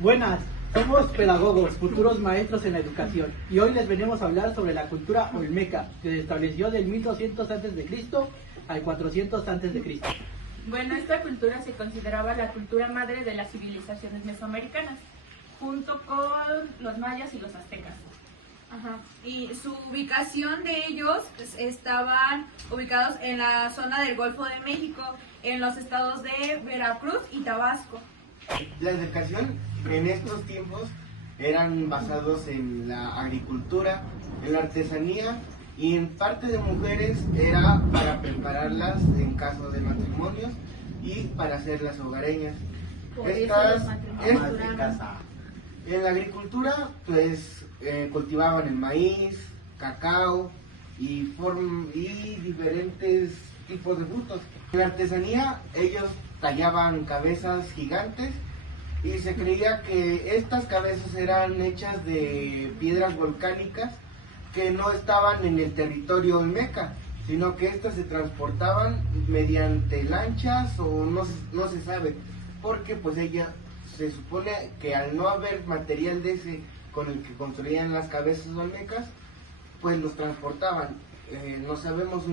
Buenas, somos pedagogos, futuros maestros en la educación, y hoy les venimos a hablar sobre la cultura olmeca, que se estableció del 1200 a.C. al 400 a.C. Bueno, esta cultura se consideraba la cultura madre de las civilizaciones mesoamericanas, junto con los mayas y los aztecas. Ajá. Y su ubicación de ellos estaban ubicados en la zona del Golfo de México, en los estados de Veracruz y Tabasco. La educación en estos tiempos eran basados en la agricultura, en la artesanía y en parte de mujeres era para prepararlas en caso de matrimonios y para hacer las hogareñas. En la agricultura pues cultivaban el maíz, cacao y diferentes tipos de frutos. En la artesanía ellos tallaban cabezas gigantes y se creía que estas cabezas eran hechas de piedras volcánicas que no estaban en el territorio olmeca, sino que estas se transportaban mediante lanchas o no se sabe, porque pues se supone que al no haber material de ese con el que construían las cabezas olmecas, pues los transportaban. No sabemos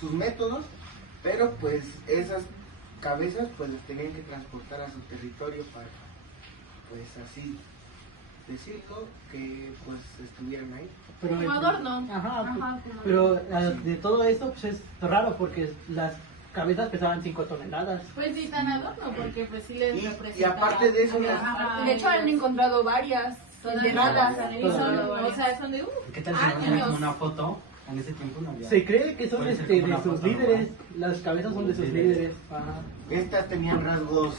sus métodos, pero pues esas cabezas pues las tenían que transportar a su territorio para, pues así decirlo, que pues estuvieran ahí. Pero, Como adorno. Ajá, pero de todo esto pues es raro porque las cabezas pesaban 5 toneladas. Pues sí, tan adorno, porque pues sí les representa. Y aparte de eso, De hecho han encontrado varias enterradas. O sea, son de ¿Qué tal si nos años. una foto? En ese tiempo no había. Se cree que son Puede ser de como una sus foto, líderes, ¿no? las cabezas son de sus Líderes. líderes. Ajá. estas tenían rasgos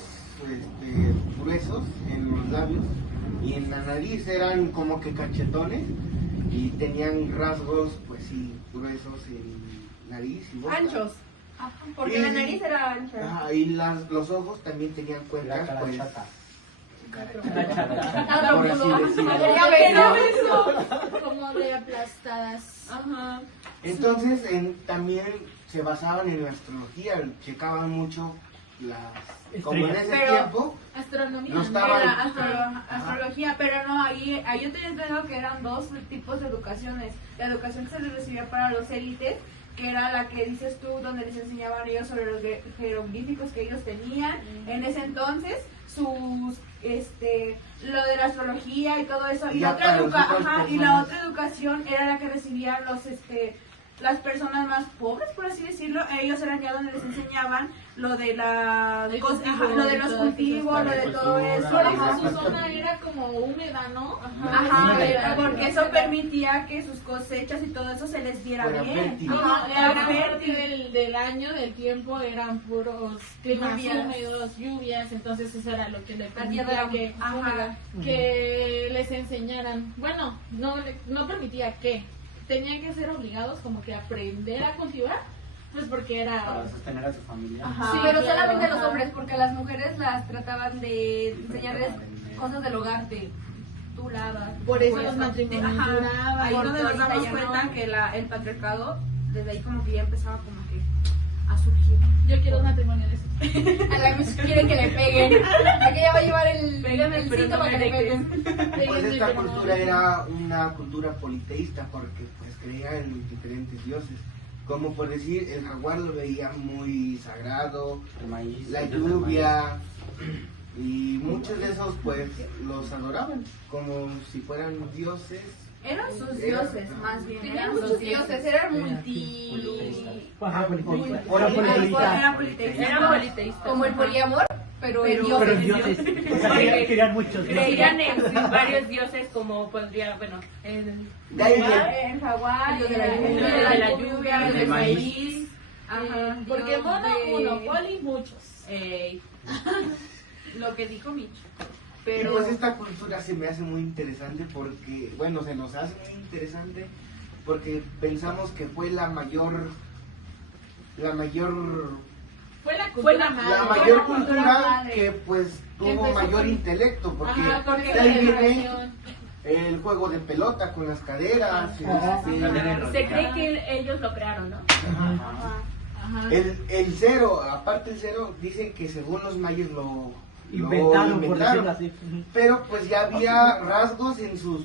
gruesos en los labios y en la nariz eran como que cachetones y tenían rasgos pues sí gruesos en nariz y boca. Anchos. Porque la nariz era ancha. Ajá, y los ojos también tenían La cuencas cara pues chata. La chata. por así decirlo. Ya ves, como de aplastadas. Ajá. Entonces también se basaban en la astrología, checaban mucho como en ese Pero- tiempo Astronomía. no estaba- Era astrología, pero no, ahí yo tenía entendido que eran dos tipos de educaciones. La educación que se les recibía para los élites, que era la que dices tú, donde les enseñaban ellos sobre los jeroglíficos que ellos tenían en ese entonces, lo de la astrología y todo eso, y Ya la otra para las otras y la personas. otra educación era la que recibían las personas más pobres, por así decirlo. Ellos eran ya donde les enseñaban lo de El cultivo, lo de los todas cultivos, esas lo de cosas. todo eso. Por eso Ajá. su zona era como húmeda, ¿no? Ajá, porque eso permitía que sus cosechas y todo eso se les diera Fuera bien. fértil. Ajá, La era gran parte fértil. del año, del tiempo, eran puros climas Lluvias. húmedos, lluvias, entonces eso era lo que le La tierra permitía era húmeda. que les enseñaran. Bueno, no permitía que tenían que ser obligados como que a aprender a cultivar, pues porque era... Para sostener a su familia. Ajá. Sí, Pero claro, solamente los ajá. hombres, porque a las mujeres las trataban de enseñarles cosas del hogar, de tú lavas. Por eso tú los matrimonios Ajá. duraban. Ahí donde nos ahorita damos ya cuenta no. que el patriarcado, desde ahí como que ya empezaba como que a surgir. Yo quiero un matrimonio de esos. A la vez quieren que le peguen. Aquí ya va a llevar el Pégame, pero cinto no para que me le dejes. peguen. Pues esta cultura era una cultura politeísta porque pues creía en diferentes dioses. Como por decir, el jaguar lo veía muy sagrado, El maíz. la el del lluvia y muchos de esos pues los adoraban como si fueran dioses. Eran sus dioses, más bien. Tenían Eran muchos sus dioses, eran multi... Ajá, politeísta. Era politeísta. Era politeísta. Eran politeístas. Como el poliamor, pero en Pero dioses. dioses. O sea, querían muchos dioses. Creían en varios dioses como podría, bueno, el De ahí El jaguar, dios de la lluvia, el del maíz. Ajá. Porque Dios mono de- uno, poli muchos. Lo que dijo Mitch. Y Pero pues esta cultura se me hace muy interesante porque, bueno, se nos hace muy interesante porque pensamos que fue la mayor Fue la Fue cultura la madre. mayor cultura cultura madre. que pues tuvo empezó mayor con- intelecto porque Ajá, porque de la ahí viene generación. el juego de pelota con las caderas, Ajá. se cree que ellos lo crearon, ¿no? Ajá. el cero, aparte el cero, dicen que según los mayos Inventaron, por inventaron. decirlo así. Ujú. Pero pues ya había rasgos en sus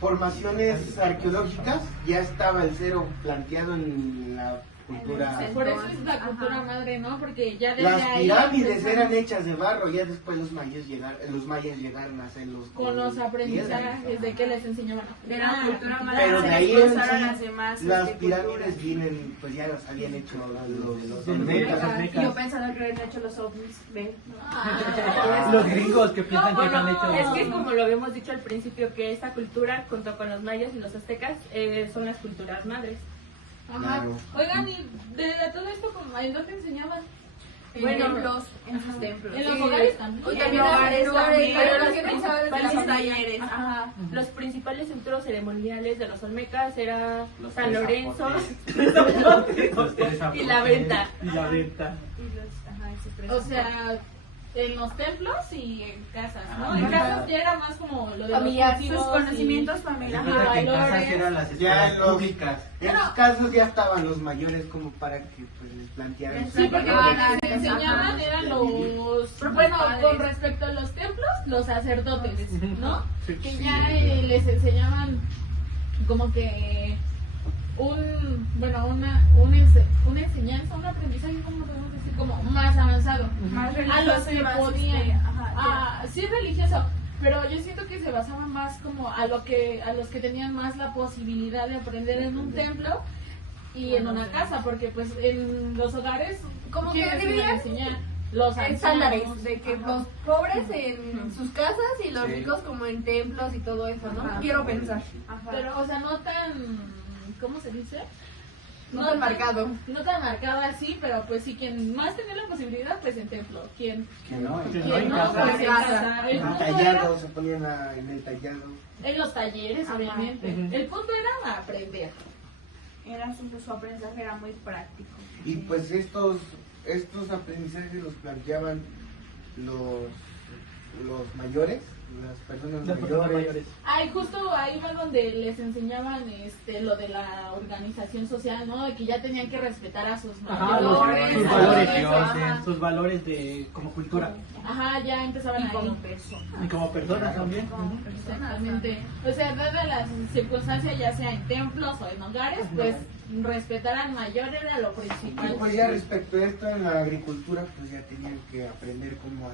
formaciones arqueológicas, ya estaba el cero planteado en la cultura. Por eso es la cultura madre, ¿no? Porque ya desde Las ahí pirámides empezaron eran hechas de barro, ya después los mayas llegaron a hacerlos con los piedras. aprendizajes de que les enseñaban a De la jugar. cultura madre. Pero de ahí en expulsaron a las sí, demás, las culturas. pirámides vienen, pues ya las habían hecho los Los olmecas. olmecas. Y yo pensando que habían hecho los ovnis. Ve. Los gringos que piensan que han hecho. Es que como lo habíamos dicho al principio, que esta cultura, junto con los mayas y los aztecas, son las culturas madres. Ajá. Claro. Oigan, y de todo esto, ¿en dónde enseñaban? Bueno, en sus templos. En los hogares también. O En también hogares también. pero los Los principales de principales los talleres. Ajá. Ajá. Los principales centros ceremoniales de los olmecas era Los San tres Lorenzo zapotes. Los tres y zapotes. la venta. Y la venta. Y los, ajá, esos tres. O sea, en los templos y en casas, ¿no? Ajá. En casas ya era más como lo de los familiar, sus cultivos conocimientos Haz familiares. de cuenta que en casas valores. eran las Ya escuelas en los- públicas. En sus casos ya estaban los mayores como para que pues les plantearan. Sí, porque Ah, lo que les enseñaban ajá. eran los... Sus Bueno, padres. con respecto a los templos, los sacerdotes, ¿no? Sí. Que ya les enseñaban como que una enseñanza, un aprendizaje, ¿cómo podemos decir? Como más avanzado. Más A los religioso que y más, podían. ajá, Sí, religioso, pero yo siento que se basaba más como a los que tenían más la posibilidad de aprender en un templo y en una casa, porque pues en los hogares, Como que ¿quiénes iban a dividían enseñar? Los estándares ancianos. de que Ajá. los pobres en sus casas y los Sí. ricos como en templos y todo eso, ¿no? Ajá. Quiero pensar. Ajá. Pero, o sea, no tan, ¿cómo se dice? No tan marcado. No tan marcado así, pero pues sí, quien más tenía la posibilidad, pues en templo. Quien Que no, Que en no, en no, casa. pues en casa. El En punto era tallado, se ponían en el tallado. en los talleres, Ajá. obviamente. Ujú. El punto era aprender. Era su aprendizaje era muy práctico. Y pues estos aprendizajes los planteaban los mayores, las personas Las personas mayores. mayores. Ay, justo ahí va donde les enseñaban lo de la organización social, ¿no? De que ya tenían que respetar a sus Ajá, mayores, sus a valores, todo eso, ajá. sus valores de como cultura Ajá, ya empezaban ahí. persona. y como personas también. Como Ujú. personas. Exactamente. O sea, dadas las circunstancias, ya sea en templos o en hogares, pues respetar al mayor era lo Y principal. pues ya respecto a esto en la agricultura, pues ya tenían que aprender cómo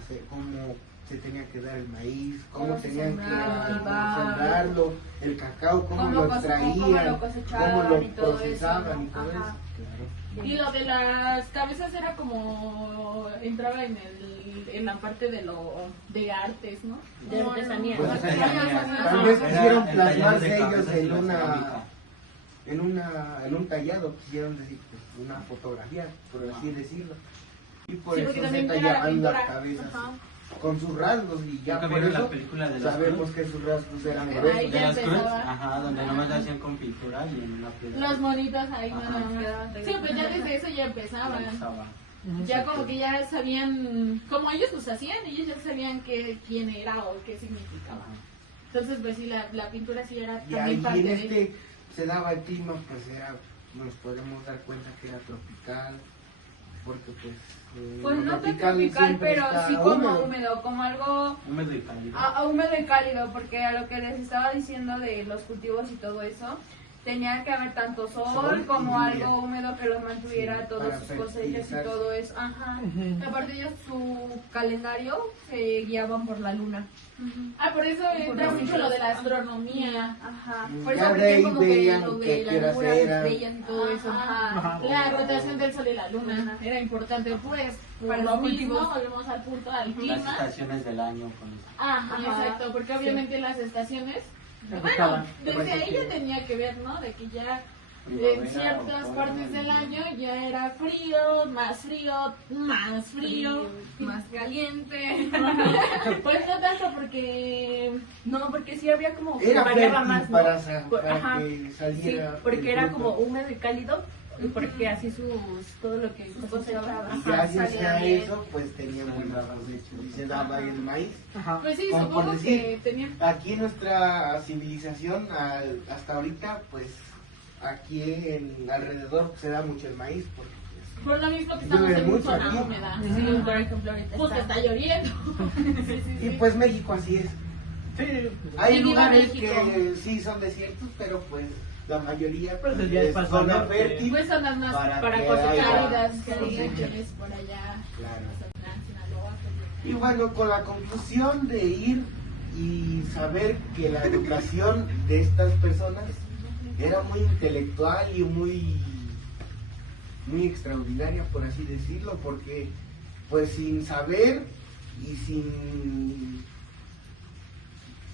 se tenía que dar el maíz, cómo Cómo se tenían que sembraba, cultivar. sembrarlo, el cacao, cómo lo cómo extraían, lo cosechaban cómo lo y todo eso, procesaban ¿no? y todo Ajá. eso. Claro. Y lo de las cabezas era como entraba en la parte de artes, ¿no? De artesanía. Pues, Artesanía. tal vez Era quisieron el taller plasmarse de ellos cabezas y en la una cerámica. en un tallado, quisieron decir pues, una fotografía, por así decirlo. Y por Sí, eso porque se también era la tallaban las pintura. cabezas Ajá. con sus rasgos y ya ¿Nunca por vieron la eso película de los sabemos Cruz? que sus rasgos eran Ahí gruesos. De ya las Cruz, empezaba. ajá, donde nomás la hacían con pintura y en una piedra. Las monitas ahí Ajá. nada más. Sí, pues ya desde eso ya empezaban. Empezaba. Ya como que ya sabían, como ellos los hacían, ellos ya sabían quién era o qué significaba. Ajá. Entonces, pues sí, la pintura sí era Y también ahí parte en de... se daba el clima, pues nos podemos dar cuenta que era tropical, porque pues... Pues lo no tan tropical tropical, siempre pero está sí como húmedo. húmedo, como algo Húmedo y cálido. húmedo y cálido, porque a lo que les estaba diciendo de los cultivos y todo eso, tenía que haber tanto sol Sol como y lluvia. algo húmedo que los mantuviera Sí, todas para sus cosechas y fertilizar. todo eso. Ajá. Ujú. Aparte ellos su calendario se guiaban por la luna. Ah, por eso entra eso. mucho lo de la astronomía. Ajá. Mm, Por ya eso de aprendían ahí como que veían lo que de qué la horas luna, eran. veían y todo eso. Ajá. Ajá. La rotación del sol y la luna Ajá. era importante, pues, Para para los lo mismo, cultivos. volvemos al punto, al Las clima. estaciones del año con eso. Ajá, Ajá. exacto, porque obviamente las estaciones, bueno, Afectaban. desde ahí ya tenía que ver, ¿no? De que ya en Primavera, ciertas otoño, partes del año ya era frío, más frío. Más caliente. Pues no tanto porque No, porque sí había como Era variaba fértil más, ¿no? para Ajá. que Sí, saliera. porque el era fruto. como húmedo y cálido, y porque así todo lo que Sus cosechaba. cosechas. Y Ajá, gracias salía a bien. eso, pues tenían buenas cosechas y se daba el maíz. Ajá. pues sí, Como por supongo decir, que tenían Aquí en nuestra civilización, hasta ahorita, pues aquí alrededor se da mucho el maíz, porque pues, Por lo mismo que estamos Llueve en mucho zona aquí. húmeda. Sí, por ejemplo, ahorita Justo está lloviendo. Y pues México así es. Sí, Hay Y viva lugares México. que sí son desiertos, pero pues la mayoría Pues pues, ya es es para zona norte. fértil. Pues son las más para que cosechar. haya cálidas que cosecha. es por allá. Claro. Mazatlán, Sinaloa, Y bueno, con la conclusión de ir y saber que la educación de estas personas era muy intelectual y muy extraordinaria, por así decirlo, porque pues sin saber y sin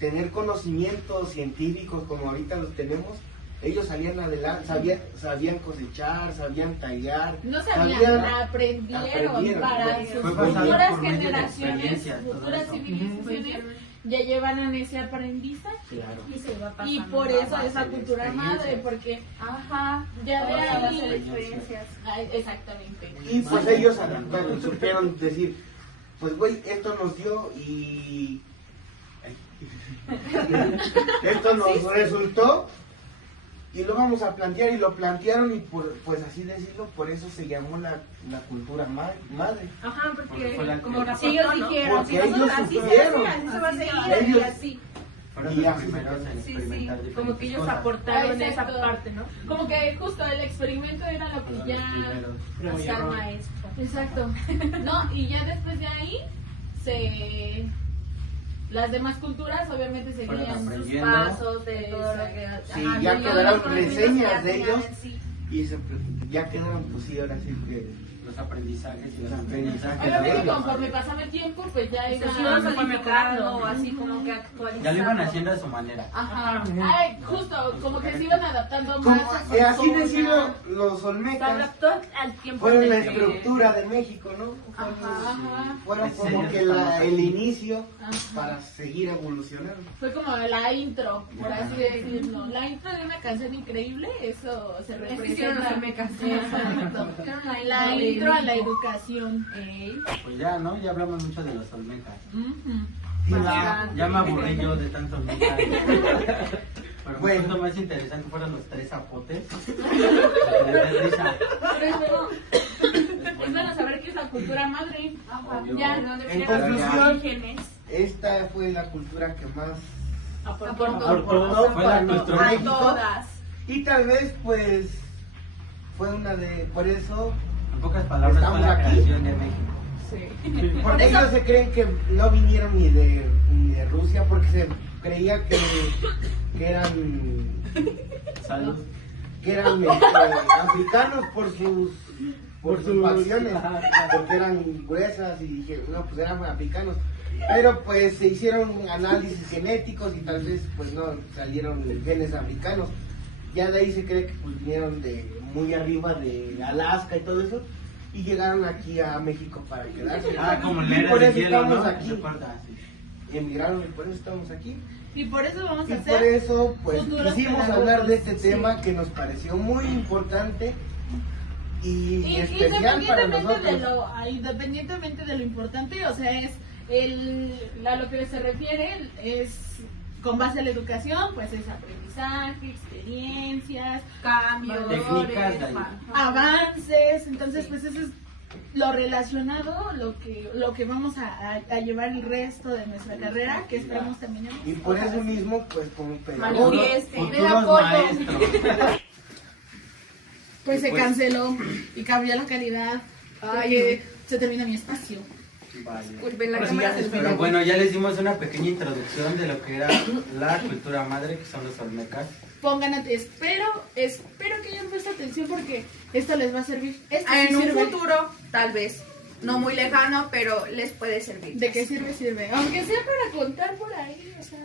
tener conocimientos científicos como ahorita los tenemos, ellos salían adelante, sabían cosechar, sabían tallar, No sabían, aprendieron. aprendieron para sus Fue pasando futuras por medio de generaciones, experiencias, todo futuras eso. civilizaciones, ya llevaron ese aprendizaje. Claro. Y se va pasando. Y por a eso base es la de cultura madre, experiencias. porque Ajá. ya de Ahora va a ahí... ser experiencias. Ay, exactamente. Y pues ellos adaptaron, supieron decir, pues güey, esto nos dio y esto nos resultó y lo vamos a plantear, y lo plantearon, y pues así decirlo, por eso se llamó la cultura madre. Ajá, Porque porque fue la como que- Si ellos reportó, ¿no? dijeron, Porque si nosotros ellos así se supieron. hace, así se va a seguir, Ellos- y así. Fueron Y los así primeros fue. en Sí, experimentar sí. diferentes Como que ellos cosas. aportaron Exacto. esa parte, ¿no? Como que justo el experimento era lo que Fueron los ya... primeros. prueba y Hasta el error. maestro. Exacto. No, y ya después de ahí, las demás culturas obviamente Fueron seguían sus aprendiendo. pasos de todo lo que... Sí, ajá, ya de quedaron los conocimientos reseñas que de hacían ellos. en sí. Y ya quedaron, pues sí, ahora sí que Los aprendizajes y Los los aprendizajes. Obviamente de- conforme pasaba el tiempo, pues ya Se iban iban Modificando, así como que actualizando. Ya lo iban haciendo a su manera. Ajá. Ay, justo, como que se iban adaptando como, más a su así zona. decirlo, los Se olmecas adaptó al tiempo fueron la de que- estructura de México, ¿no? Ajá. Fueron Sí, como sí, que el inicio Ajá. para seguir evolucionando. Fue como la intro, por así decirlo. La intro de una canción increíble, eso se Es que hicieron los representa. olmecas. Exacto. Hicieron La intro a la educación. Pues ya, ¿no? Ya hablamos mucho de los olmecas. Ujú. Ya me aburrí yo de tantos olmecas. Pero Bueno. el punto más interesante fueron los 3 zapotes. Les dé risa. Pero es bueno saber qué es la cultura madre. Obvio. Ya, ¿De dónde En vienen conclusión, los orígenes? Esta fue la cultura que más aportó. aportó para para nuestro A México. todas. Y tal vez, pues, fue por eso, En pocas palabras, fue Estamos la aquí. creación de México. porque ellos se creen que no vinieron ni de Rusia, porque se creía que eran Salud. africanos por sus facciones, ajá. porque eran gruesas, y dije, no, pues eran africanos. Pero pues se hicieron análisis genéticos y tal vez pues no salieron genes africanos. Ya de ahí se cree que pues vinieron de muy arriba de Alaska y todo eso, y llegaron aquí a México para quedarse. Como Y la era por del eso hielo, estamos ¿no? aquí. ¿Se acuerdan? Sí. Emigraron y por eso estamos aquí. Y por eso vamos Y a por hacer. eso pues futuros quisimos pedagogos, hablar de este sí. tema que nos pareció muy importante y especial para nosotros. Independientemente de lo importante, o sea, es a lo que se refiere es con base a la educación, pues es aprendizaje, experiencias, Cambios, Técnicas de ahí. avances, entonces pues eso es lo relacionado, lo que vamos a llevar el resto de nuestra carrera, que esperamos también. Y por eso mismo pues como pedagogos Manifiesten. Futuros apoyo. maestros. Pues se Pues- canceló y cambió la calidad, porque se termina mi espacio. Vale. Disculpen, la Pero cámara sí, se ya Pero bueno, ya les dimos una pequeña introducción de lo que era la cultura madre, que son los olmecas. Pongan espero que hayan puesto atención porque esto les va a servir. Esto sí En un sirve. futuro, tal vez, no muy lejano, pero les puede servir. ¿De qué sirve? Aunque sea para contar por ahí, o sea,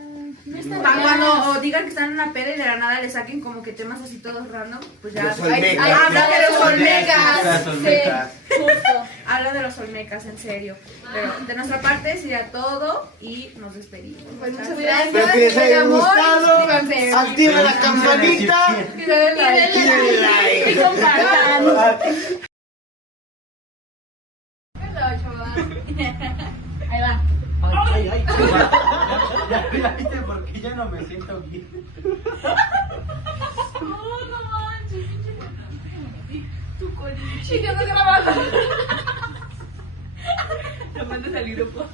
no está Para mal. cuando o digan que están en una peda y de la nada le saquen como que temas así todos random, pues ya. Los olmecas. Habla de los Las olmecas. olmecas. Justo. Habla de los olmecas, en serio. Pero de nuestra parte sería todo y nos despedimos. Pues muchas Gracias. Espero que les haya gustado. Suscríbanse. Activa la campanita. Y denle like. Y denle like. Y compartan. Ahí va. Ay, ay, ay. Ya viste porque ya no me siento bien. No manches. Tu colita. Y yo no grabando. Lo mandas al grupo.